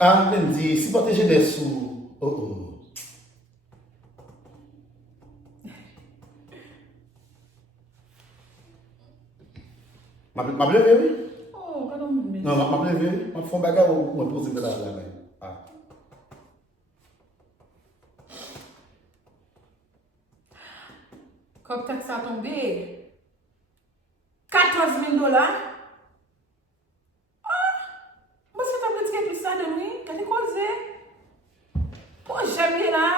Ah, ben dit, si protéger des sous. Oh oh. Ma levé, oui? Oh, quand on me met Non, ça. ma levé, ma fond bagarre ou ma pose de la main. Ah. Comme taxe a tombé. 14 000 $. Moi, c'est un petit peu plus ça de lui. Qu'est-ce que c'est? Oh, j'aime bien là.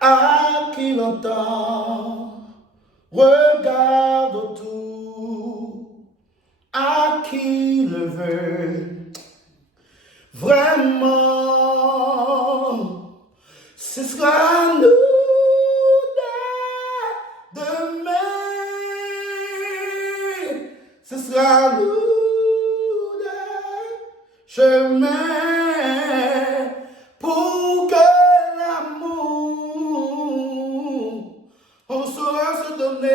À qui l'entend, regarde autour, à qui le veut, vraiment, ce sera nous demain, ce sera nous chemin pour que l'amour, on saura se donner,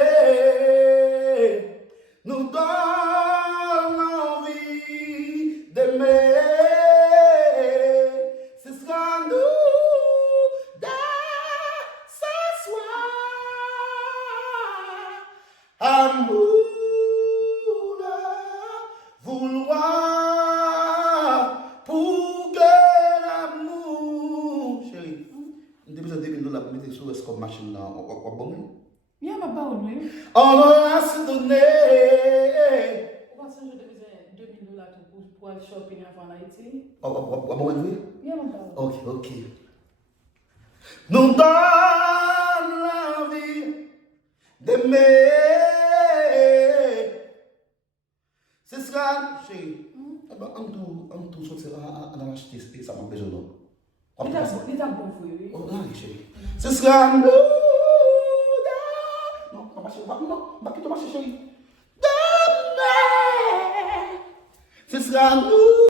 nous donne l'envie d'aimer. Ce sera nous dès ce soir, amour, vouloir pour que l'amour. Chérie, on a besoin de 2 000 $ pour mettre sur ce comme machine là. On va bon. Il y a ma parole, oui. On aura se donner. Pourquoi ça, je devais 2 000 $ pour aller shopping avant Haïti? On va bon, oui? Il y a ma parole. Ok, ok. Nous donne l'envie d'aimer. Ce sera, chérie, on tout sortir à acheter ça m'a besoin de. Il est bon pour lui. Oh, non, chérie. Ce sera nous. Non, pas marcher, non, pas quitter marcher, chérie. Demain, ce sera nous.